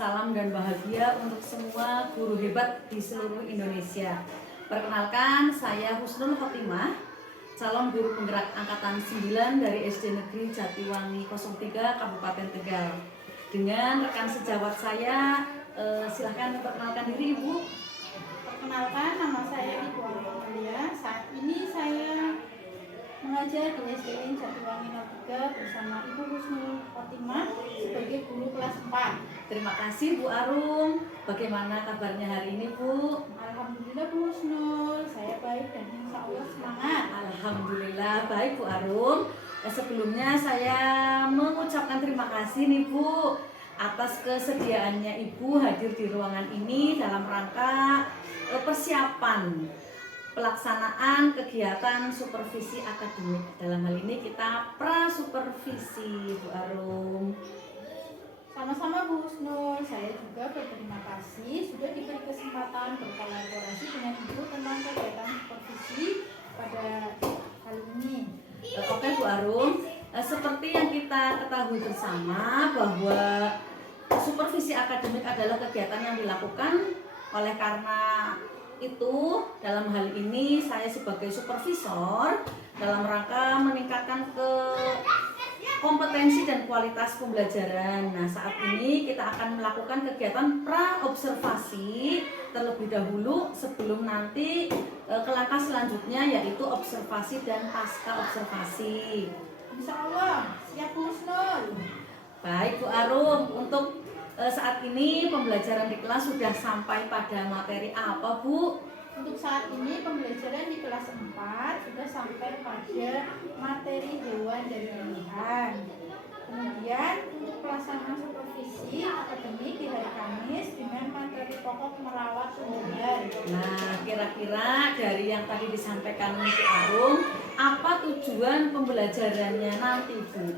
salam dan bahagia untuk semua guru hebat di seluruh Indonesia. Perkenalkan, saya Husnul Khotimah, calon guru penggerak angkatan 9 dari SD Negeri Jatiwangi 03 Kabupaten Tegal. Dengan rekan sejawat saya, silahkan memperkenalkan diri Ibu. Perkenalkan, nama saya Ibu Amalia. Saat ini saya mengajar di SDN Jatiwangi 03 bersama Ibu Husnul Khotimah sebagai guru kelas 4. Terima kasih Bu Arum. Bagaimana kabarnya hari ini Bu? Alhamdulillah Bu Husnul, saya baik dan insya Allah semangat. Alhamdulillah baik Bu Arum. Sebelumnya saya mengucapkan terima kasih nih Bu atas kesediaannya Ibu hadir di ruangan ini dalam rangka persiapan pelaksanaan kegiatan supervisi akademik. Dalam hal ini kita pra-supervisi Bu Arum. Sama-sama Bu Husnul, saya juga berterima kasih sudah diberi kesempatan berkolaborasi dengan Ibu tentang kegiatan supervisi pada kali ini. Oke Bu Arum, seperti yang kita ketahui bersama bahwa supervisi akademik adalah kegiatan yang dilakukan. Oleh karena itu, dalam hal ini saya sebagai supervisor dalam rangka meningkatkan kompetensi dan kualitas pembelajaran. Nah, saat ini kita akan melakukan kegiatan pra-observasi terlebih dahulu sebelum nanti ke langkah selanjutnya, yaitu observasi dan pasca observasi. Insya Allah, siap Bu Husnul. Baik Bu Arum, untuk saat ini pembelajaran di kelas sudah sampai pada materi apa Bu? Untuk saat ini pembelajaran di kelas 4 sudah sampai pada materi hewan dan pilihan. Kemudian untuk pelaksanaan supervisi akademik di hari Kamis dengan materi pokok merawat tumbuhan. Nah, kira-kira dari yang tadi disampaikan Bu Arum, apa tujuan pembelajarannya nanti Bu?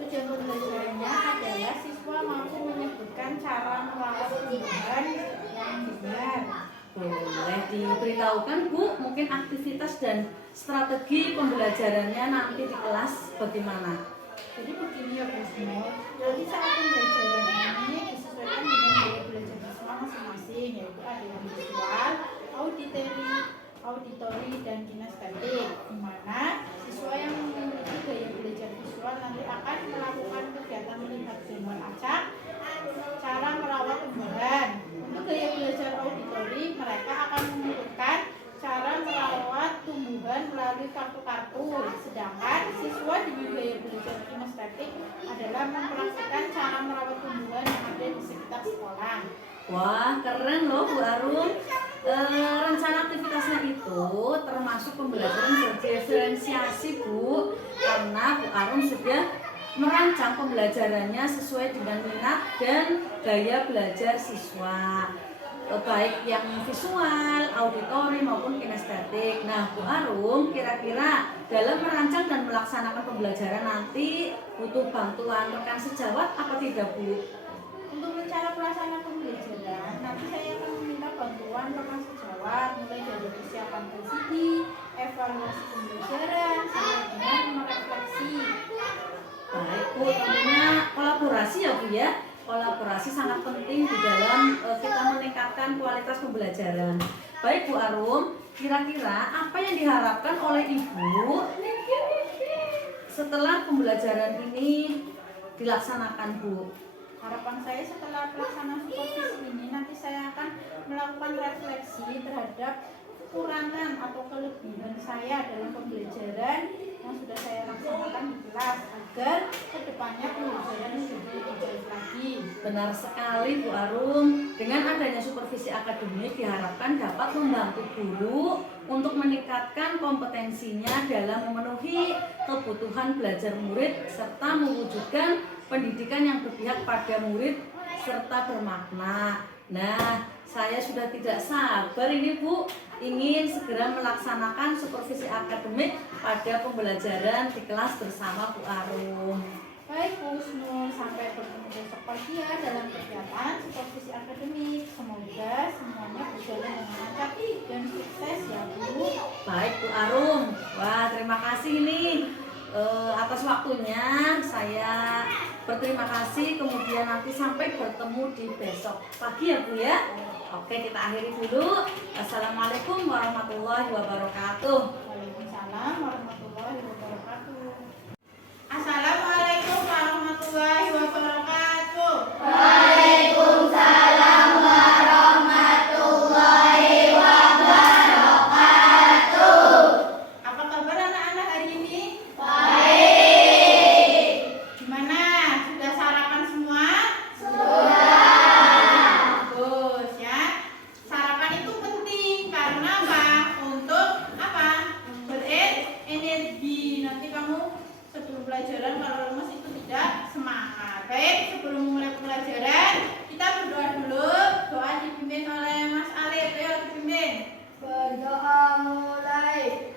Tujuan pembelajarannya adalah siswa mampu menyebutkan cara merawat tumbuhan yang benar. Boleh diberitahukan Bu, mungkin aktivitas dan strategi pembelajarannya nanti di kelas bagaimana? Jadi begini ya Bu Husnul, nanti saat pembelajaran ini disesuaikan dengan gaya belajar siswa masing-masing, yaitu ada yang visual, auditori, dan kinestetik, di mana siswa yang memiliki gaya belajar visual nanti akan melakukan kegiatan melihat gambar acak, cara merawat tumbuhan. Untuk gaya belajar auditori, mereka akan menunjukkan cara merawat tumbuhan melalui kartu-kartu. Sedangkan siswa dengan gaya belajar kinestetik adalah mempraktikkan cara merawat tumbuhan yang ada di sekitar sekolah. Wah, keren loh Bu Arum. Rencana aktivitasnya itu termasuk pembelajaran berdiferensiasi Bu, karena Bu Arum sudah merancang pembelajarannya sesuai dengan minat dan gaya belajar siswa, baik yang visual, auditori maupun kinestetik. Nah Bu Arum, kira-kira dalam merancang dan melaksanakan pembelajaran nanti butuh bantuan rekan sejawat apa tidak Bu? Untuk rencana pelaksanaan pembelajaran, nanti saya akan meminta bantuan rekan sejawat mulai dari persiapan PCD, evaluasi pembelajaran, sampai dengan merefleksi. Baik Bu, tentunya kolaborasi ya Bu ya. Kolaborasi sangat penting di dalam kita meningkatkan kualitas pembelajaran. Baik Bu Arum, kira-kira apa yang diharapkan oleh Ibu setelah pembelajaran ini dilaksanakan Bu? Harapan saya setelah pelaksanaan supervisi ini nanti saya akan melakukan refleksi terhadap kekurangan atau kelebihan saya dalam pembelajaran yang sudah saya laksanakan di kelas agar kedepannya pembelajaran lebih baik lagi. Benar sekali Bu Arum, dengan adanya supervisi akademik diharapkan dapat membantu guru untuk meningkatkan kompetensinya dalam memenuhi kebutuhan belajar murid serta mewujudkan pendidikan yang berpihak pada murid serta bermakna. Nah, saya sudah tidak sabar ini Bu, ingin segera melaksanakan supervisi akademik pada pembelajaran di kelas bersama Bu Arum. Baik Bu Husnul, sampai bertemu besok pagi ya dalam kegiatan supervisi akademik. Semoga semuanya berjalan dengan lancar dan sukses ya Bu. Baik Bu Arum, wah terima kasih nih atas waktunya. Saya berterima kasih, kemudian nanti sampai bertemu di besok pagi ya Bu ya. Oke, kita akhiri dulu. Assalamualaikum warahmatullahi wabarakatuh. Waalaikumsalam warahmatullahi wabarakatuh. Assalamualaikum warahmatullahi wabarakatuh. Waalaikumsalam warahmatullahi wabarakatuh. Apa kabar anak-anak hari ini? Baik. Gimana? Sudah sarapan semua? Sudah. Bagus ya. Sarapan itu penting karena apa? Untuk apa? Berenergi. Nanti kamu sebelum pelajaran kalau lemes itu tidak semangat. Baik, sebelum mulai pelajaran kita berdoa dulu. Doa dipimpin oleh Mas Alif. Ayo dipimpin. Berdoa mulai.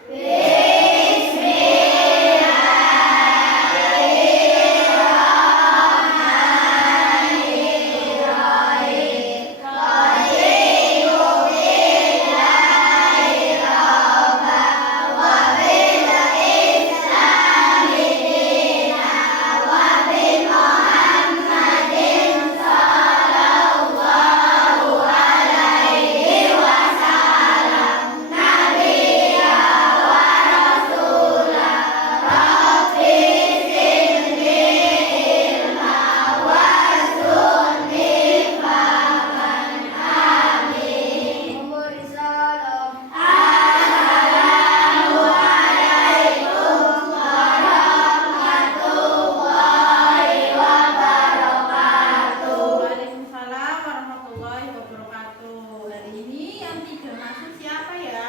Waalaikumsalam warahmatullahi wabarakatuh. Hari ini yang tidak masuk siapa ya?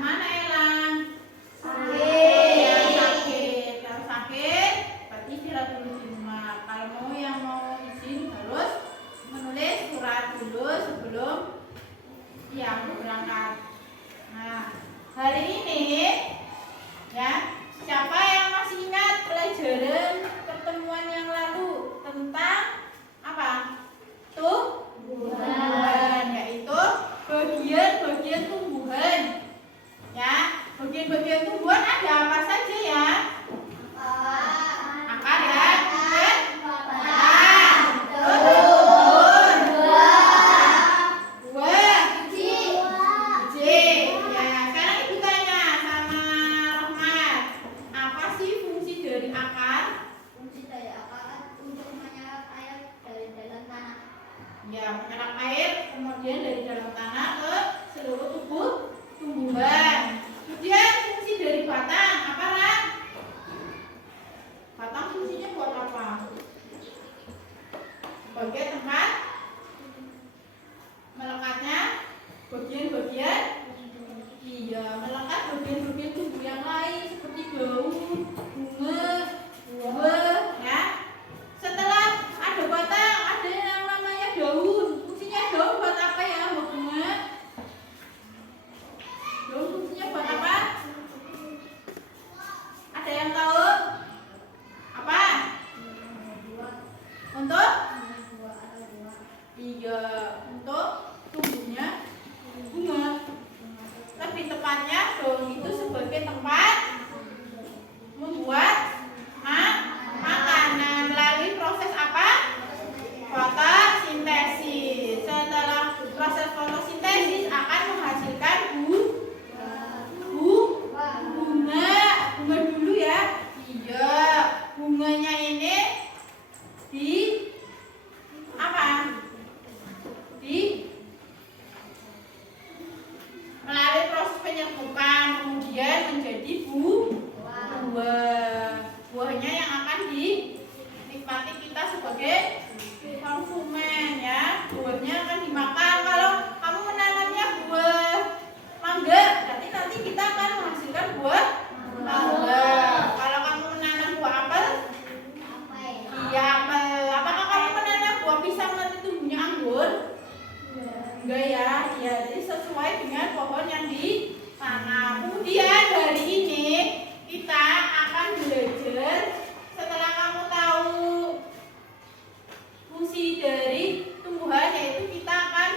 Mana Elang? Yang sakit. Kalau sakit, berarti istirahat dulu di rumah. Kalau mau izin harus menulis surat dulu sebelum berangkat. Nah, hari ini ya, siapa yang masih ingat pelajaran pertemuan yang lalu tentang apa? Tumbuhan, yaitu bagian-bagian tumbuhan. Ya, bagian-bagian tumbuhan ada apa saja ya? Akar ya, kemudian batang, terus daun, buah, biji. Ya, sekarang ibu tanya sama Rahmat, apa sih fungsi dari akar? Fungsi dari akar untuk menyerap air dari dalam tanah. Ya, menyerap air kemudian dari dalam tanah ke seluruh tubuh tumbuhan. Kemudian fungsi dari batang apa, Ran? Batang fungsinya buat apa? Sebagai tempat melekatnya bagian-bagian. Iya, melekat bagian-bagian tubuh yang lain seperti daun, bunga, buah, ya. Setelah ada batang, ada yang namanya daun. Fungsinya daun buat apa ya, Mbak Bunga? Daun fungsinya buat apa? Ada yang tahu? Apa? Untuk? Iya, untuk tumbuhnya bunga. Lebih tepatnya daun itu sebagai tempat membuat makanan melalui proses apa? Fotosintesis. Setelah proses fotosintesis akan menghasilkan bunga dulu ya. Iya, bunganya ini di apa? Melalui proses penyerbukan kemudian menjadi buahnya yang akan dinikmati kita sebagai konsumen ya. Buahnya akan dimakan. Kalau kamu menanamnya buah mangga, berarti nanti kita akan menghasilkan buah mangga. Kalau kamu menanam buah apel, iya apel. Apakah kamu menanam buah pisang nanti tumbuhnya anggur? Enggak ya, ya jadi sesuai dengan pohon yang ditanam. Kemudian hari ini kita akan belajar, setelah kamu tahu fungsi dari tumbuhan, yaitu kita akan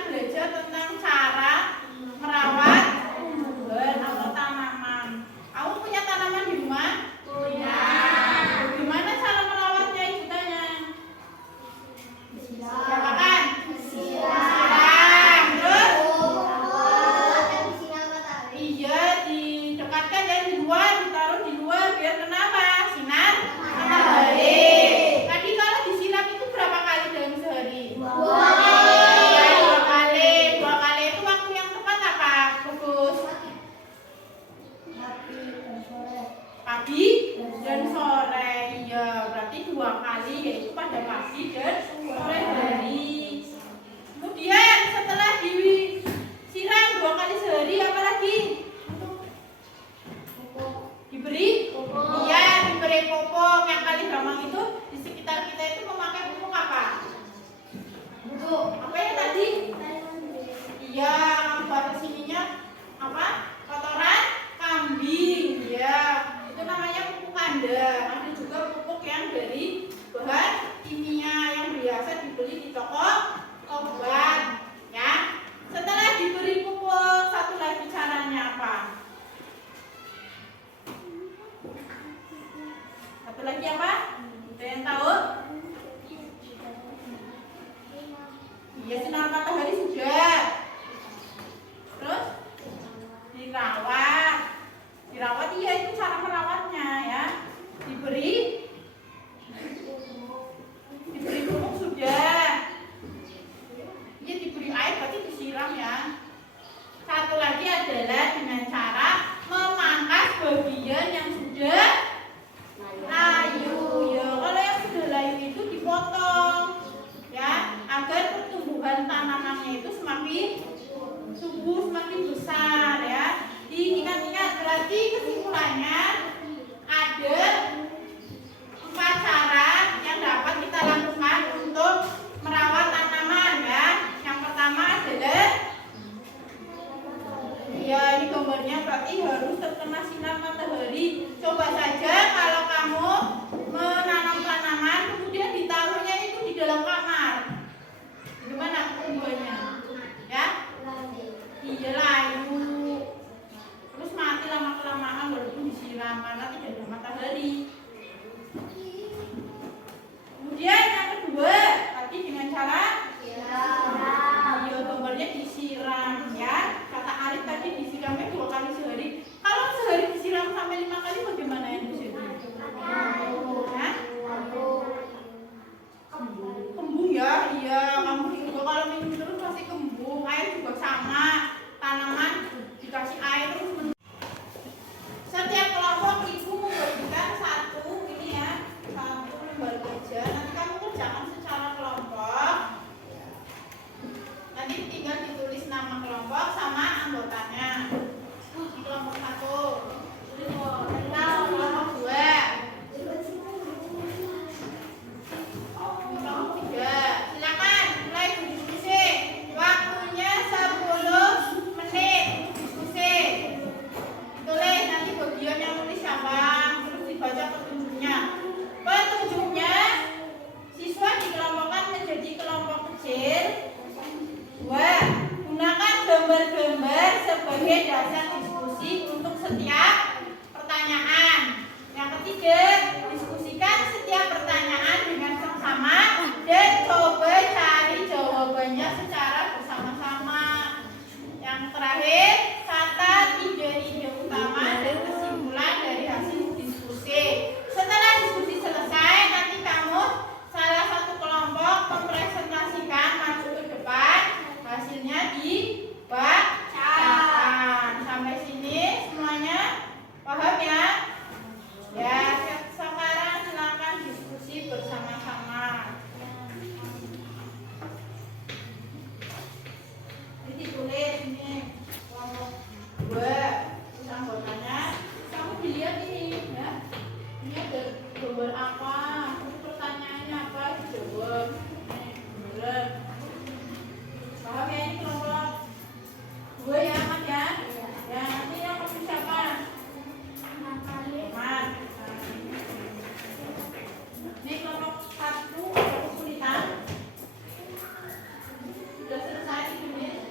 Iya, ini gambarnya berarti harus terkena sinar matahari. Coba saja kalau kamu menanam tanaman kemudian ditaruhnya itu di dalam kamar. Gimana tumbuhannya? Ya? Iya, layu. Terus mati lama-kelamaan walaupun disiram karena tidak ada matahari. Kemudian yang kedua, tadi dengan cara gambarnya disiram ya. Kata Arif tadi disiramnya 2 kali sehari. Kalau sehari disiram sampai 5 kali bagaimana ya Bu Siti? Kembung ya, iya. Kamu juga kalau minum terus pasti kembung. Air juga sama. Tanaman dikasih air terus. Setiap kelompok ibu membagikan satu ini ya, satu lembar kerja. Nanti kamu kerjakan secara kelompok. Nanti tinggal ditulis nama kelompok sama anggotanya. Ini kelompok 1. Kelompok 2. Kelompok 3. Silakan mulai berdiskusi. Waktunya 10 menit diskusi. Tulis nanti bagian yang nulis siapa, terus dibaca petunjuknya. Petunjuknya siswa dikelompokkan menjadi kelompok kecil. 2. Gunakan gambar-gambar sebagai dasar diskusi untuk setiap pertanyaan. Yang ketiga, diskusikan setiap pertanyaan dengan seksama dan coba cari jawabannya secara bersama-sama. Yang terakhir, catat ide-ide utama dan kesimpulan dari hasil diskusi. Setelah diskusi selesai, nanti kamu salah satu kelompok mempresentasikan maju ke depan, hasilnya dibacakan. Sampai sini semuanya paham ya? Ya, sekarang silakan diskusi bersama-sama. Ini ditulis ini kelompok 2 anggotanya. Kamu dilihat ini ya. Ini ada gambar apa? Ini pertanyaannya apa? Dijawab. Ini bener. Paham ya ini kelompok 2 ya, Mat ya? Ya, nanti yang ketemu siapa? Mat. Ini kelompok 1 ada kesulitan. Sudah selesai ditulis.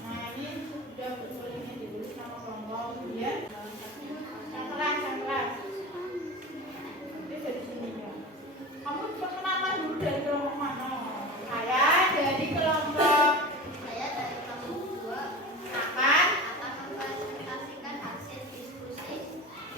Nah, ini sudah betul ini ditulis nama kelompok ya. Yang keras. Ini dari sini ya. Kamu perkenalan dulu dari kelompok mana? Saya dari kelompok Saya dari kelompok 2 akan akan mempresentasikan hasil diskusi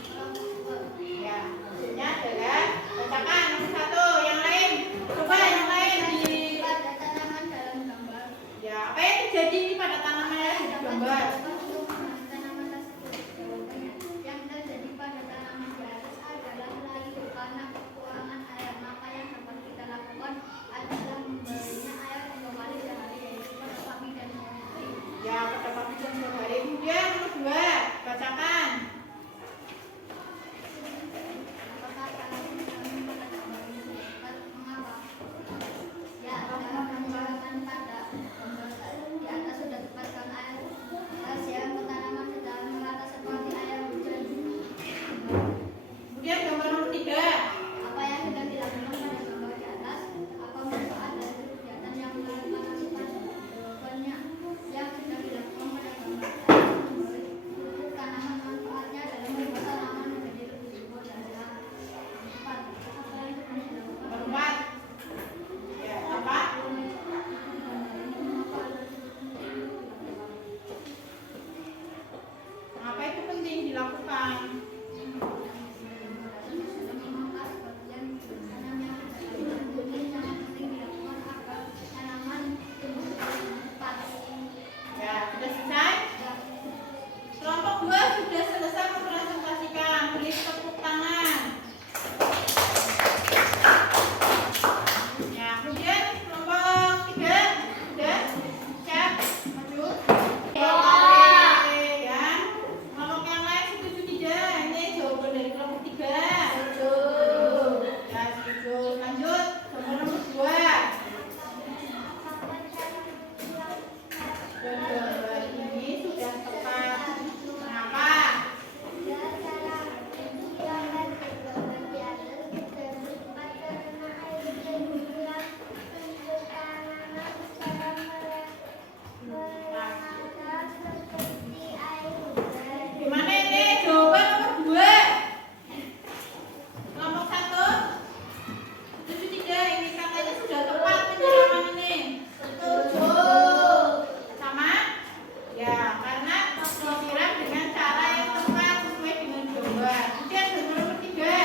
kelompok 2. ya. Hasilnya adalah bacakan nomor 1. Yang lain, coba yang lain di Pada tanaman dalam gambar. ya. Apa yang terjadi ini pada tanaman yang ada di gambar? Untuk mengenali tanaman tersebut. Jawabannya, yang terjadi pada tanaman di atas adalah layu karena kekurangan air. Maka yang dapat kita lakukan adalah memberinya air 2 kali sehari, yaitu pada pagi dan sore hari. Ya, pada pagi dan sore hari. Kemudian nomor 2, bacakan. Apakah kalian pada gambar ini dapat mengapa? Ya, dalam penjelasan pada gambar di atas sudah dapatkan air. Kasihan tanaman sedang merata seperti air hujan. Kemudian gambar nomor 3. Apa yang sedang dilakukan pada gambar di atas? Apa manfaat dari kegiatan yang dilakukan asupan? Jawabannya, yang sedang dilakukan pada gambar di atas memberi pupuk tanaman gambar ini sudah tepat. Kenapa? Gimana ini? Jawaban nomor 2. Kelompok 1. 73 ini katanya sudah tepat penyiraman ini. Sama? Ya, karena disiram dengan cara yang tepat sesuai dengan gambar. Kemudian gambar nomor 3.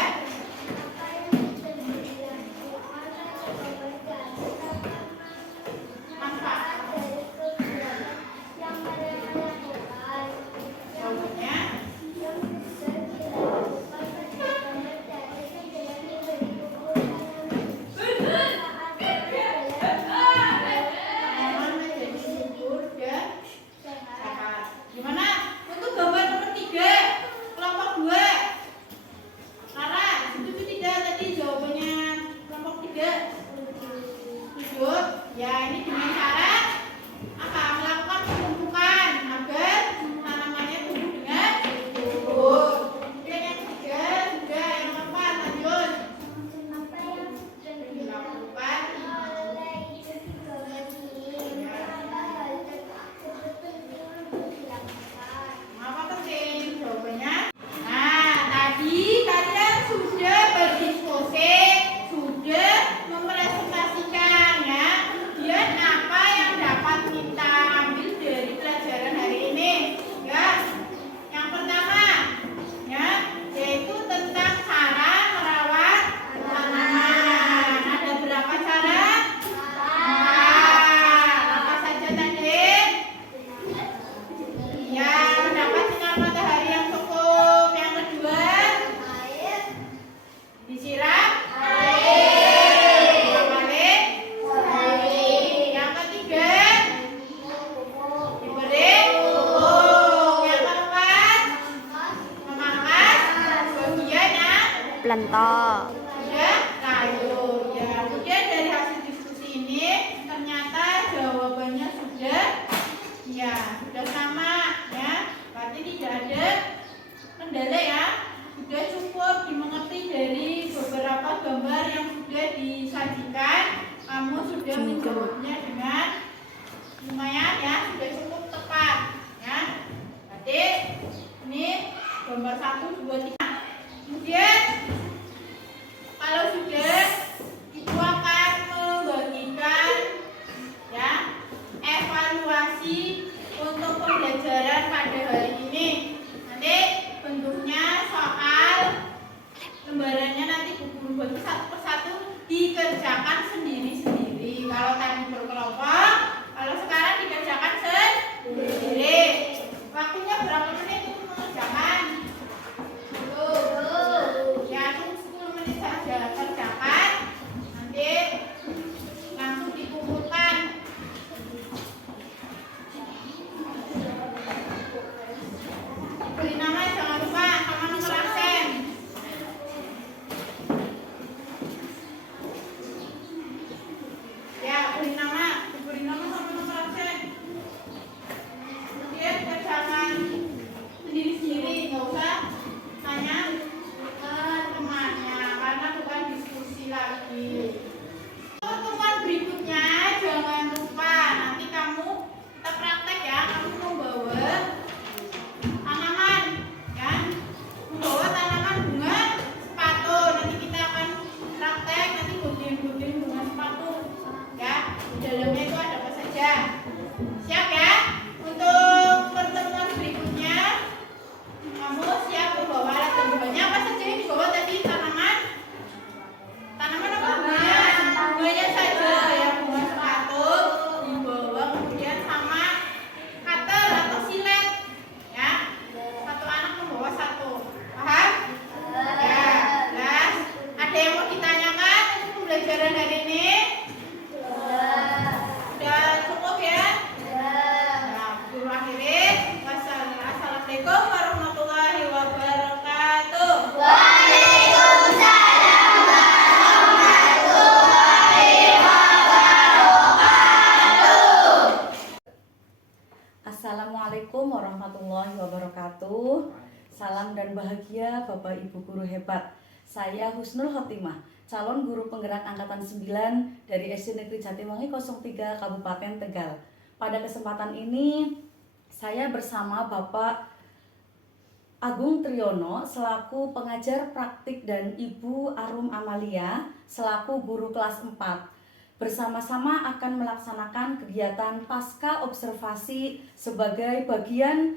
Apa? Jawabannya tanaman menjadi subur dan sehat. Gimana? Untuk gambar nomor 3, kelompok 2. Lara, setuju tidak tadi jawabannya kelompok 3? Setuju? Ya, ini dengan cara apa? Melakukan pemumpukan agar tanamannya tumbuh dengan subur. Kemudian yang ketiga, sudah yang keempat, lanjut. Dilakukan. Mengapa penting? Jawabannya. Nah, tadi kalian sudah berdiskusi, sudah mempresentasikan ya. Kemudian apa yang dapat kita ambil dari pelajaran hari ini? Ya, yang pertama, ya, yaitu tentang cara merawat tanaman. Ada berapa cara? Apa saja tadi? Ya, mendapat sinar matahari yang cukup. Yang kedua, disiram dua kali. Yang ketiga, diberi pupuk. Yang keempat, memangkas bagian yang Planto. sudah layu. Ya, kemudian dari hasil diskusi ini ternyata jawabannya sudah sama ya. Berarti tidak ada kendala ya. Sudah cukup dimengerti dari beberapa gambar yang sudah disajikan. Kamu sudah menjawabnya dengan lumayan ya, sudah cukup tepat ya. Berarti ini gambar 1, 2, 3. Kemudian kalau sudah, ibu akan membagikan ya evaluasi untuk pembelajaran pada hari ini. Nanti bentuknya soal lembarannya nanti buku bagi satu persatu dikerjakan sendiri-sendiri. Kalau tadi berkelompok, kalau sekarang dikerjakan sendiri. Waktunya berapa menit untuk mengerjakan? Ya, cuma 10 menit saja kerjakan. Nanti langsung dikumpulkan. Beri nama jangan lupa sama nomor absen. Assalamualaikum warahmatullahi wabarakatuh. Salam dan bahagia Bapak Ibu guru hebat. Saya Husnul Khotimah, calon guru penggerak angkatan 9 dari SD Negeri Jatiwangi 03 Kabupaten Tegal. Pada kesempatan ini saya bersama Bapak Agung Triyono selaku pengajar praktik dan Ibu Arum Amalia selaku guru kelas 4. Bersama-sama akan melaksanakan kegiatan pasca observasi sebagai bagian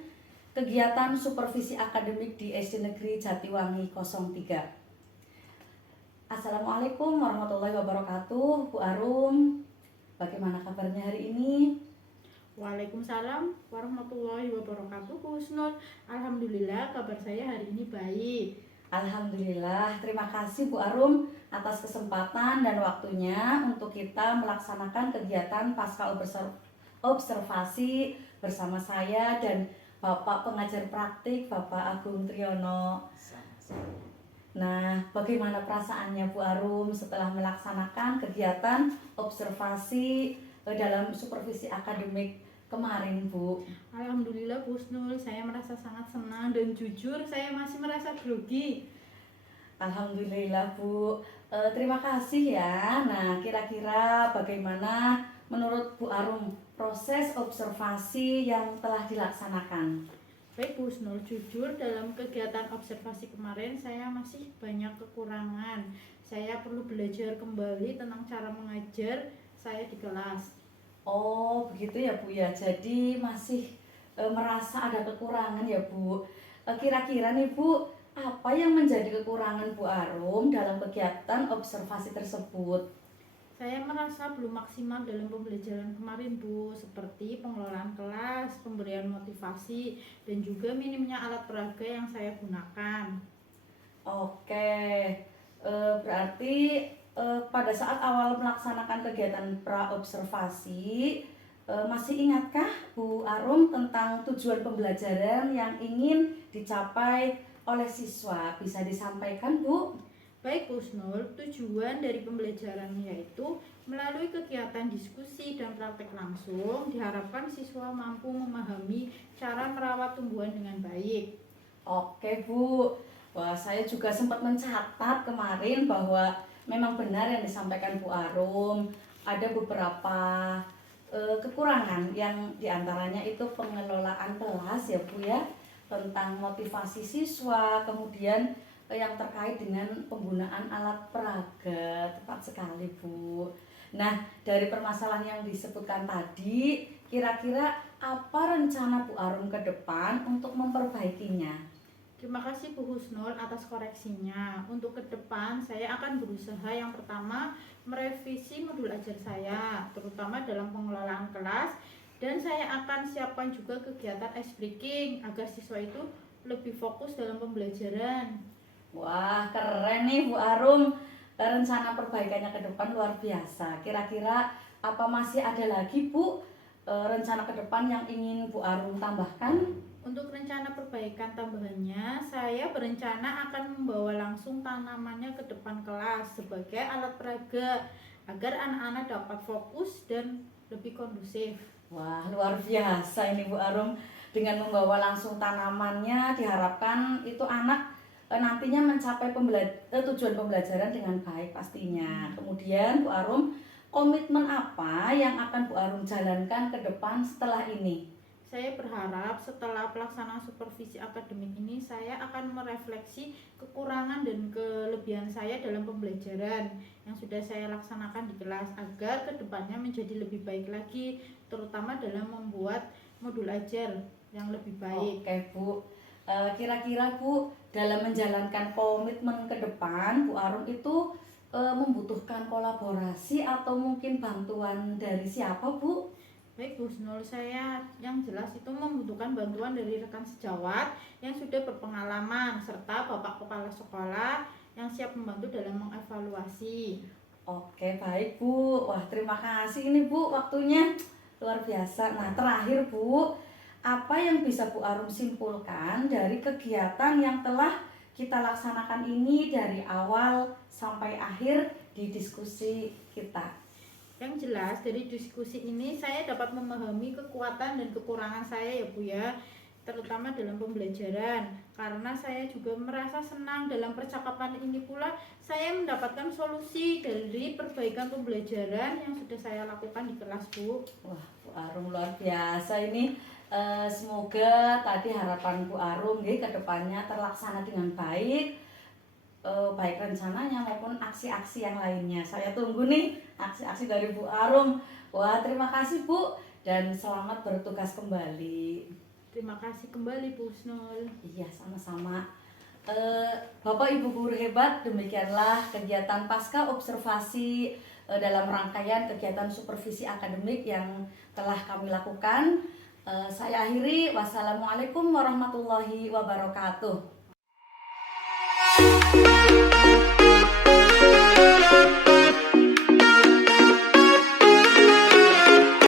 kegiatan supervisi akademik di SD Negeri Jatiwangi 03. Assalamualaikum warahmatullahi wabarakatuh. Bu Arum, bagaimana kabarnya hari ini? Waalaikumsalam warahmatullahi wabarakatuh. Husnul, alhamdulillah kabar saya hari ini baik. Alhamdulillah, terima kasih Bu Arum atas kesempatan dan waktunya untuk kita melaksanakan kegiatan pasca observasi bersama saya dan Bapak pengajar praktik Bapak Agung Triyono. Nah, bagaimana perasaannya Bu Arum setelah melaksanakan kegiatan observasi dalam supervisi akademik kemarin, Bu? Alhamdulillah Bu Husnul, saya merasa sangat senang dan jujur saya masih merasa grogi. Alhamdulillah Bu, terima kasih ya. Nah, kira-kira bagaimana menurut Bu Arum proses observasi yang telah dilaksanakan? Baik Bu Husnul, jujur dalam kegiatan observasi kemarin saya masih banyak kekurangan. Saya perlu belajar kembali tentang cara mengajar saya di kelas. Oh, begitu ya Bu ya. Jadi masih merasa ada kekurangan ya Bu. Kira-kira nih Bu, apa yang menjadi kekurangan Bu Arum dalam kegiatan observasi tersebut? Saya merasa belum maksimal dalam pembelajaran kemarin Bu, seperti pengelolaan kelas, pemberian motivasi, dan juga minimnya alat peraga yang saya gunakan. Oke, berarti pada saat awal melaksanakan kegiatan pra-observasi, masih ingatkah Bu Arum tentang tujuan pembelajaran yang ingin dicapai oleh siswa? Bisa disampaikan Bu? Baik Bu Husnul, tujuan dari pembelajaran yaitu melalui kegiatan diskusi dan praktek langsung diharapkan siswa mampu memahami cara merawat tumbuhan dengan baik. Oke Bu, wah saya juga sempat mencatat kemarin bahwa memang benar yang disampaikan Bu Arum. Ada beberapa kekurangan yang diantaranya itu pengelolaan kelas ya Bu ya, tentang motivasi siswa, kemudian yang terkait dengan penggunaan alat peraga. Tepat sekali Bu. Nah, dari permasalahan yang disebutkan tadi, kira-kira apa rencana Bu Arum ke depan untuk memperbaikinya? Terima kasih Bu Husnul atas koreksinya. Untuk ke depan saya akan berusaha yang pertama merevisi modul ajar saya, terutama dalam pengelolaan kelas, dan saya akan siapkan juga kegiatan ice breaking agar siswa itu lebih fokus dalam pembelajaran. Wah, keren nih Bu Arum. Rencana perbaikannya ke depan luar biasa. Kira-kira apa masih ada lagi Bu rencana ke depan yang ingin Bu Arum tambahkan? Untuk rencana perbaikan tambahannya, saya berencana akan membawa langsung tanamannya ke depan kelas sebagai alat peraga agar anak-anak dapat fokus dan lebih kondusif. Wah, luar biasa ini Bu Arum. Dengan membawa langsung tanamannya diharapkan itu anak nantinya mencapai tujuan pembelajaran dengan baik pastinya. Kemudian Bu Arum, komitmen apa yang akan Bu Arum jalankan ke depan setelah ini? Saya berharap setelah pelaksanaan supervisi akademik ini saya akan merefleksi kekurangan dan kelebihan saya dalam pembelajaran yang sudah saya laksanakan di kelas agar kedepannya menjadi lebih baik lagi, terutama dalam membuat modul ajar yang lebih baik. Oke Bu, kira-kira Bu dalam menjalankan komitmen ke depan Bu Arum itu membutuhkan kolaborasi atau mungkin bantuan dari siapa Bu? Baik Bu Husnul, saya yang jelas itu membutuhkan bantuan dari rekan sejawat yang sudah berpengalaman serta Bapak Kepala Sekolah yang siap membantu dalam mengevaluasi. Oke baik Bu, wah terima kasih ini Bu waktunya luar biasa. Nah terakhir Bu, apa yang bisa Bu Arum simpulkan dari kegiatan yang telah kita laksanakan ini dari awal sampai akhir di diskusi kita? Yang jelas dari diskusi ini saya dapat memahami kekuatan dan kekurangan saya ya Bu ya, terutama dalam pembelajaran. Karena saya juga merasa senang dalam percakapan ini pula saya mendapatkan solusi dari perbaikan pembelajaran yang sudah saya lakukan di kelas Bu. Wah, Bu Arum luar biasa ini. Semoga tadi harapan Bu Arum ke depannya terlaksana dengan baik. Baik rencananya maupun aksi-aksi yang lainnya. Saya tunggu nih aksi-aksi dari Bu Arum. Wah, terima kasih Bu dan selamat bertugas kembali. Terima kasih kembali Bu Husnul. Iya, sama-sama. Bapak Ibu guru hebat, demikianlah kegiatan pasca observasi dalam rangkaian kegiatan supervisi akademik yang telah kami lakukan. Saya akhiri. Wassalamualaikum warahmatullahi wabarakatuh.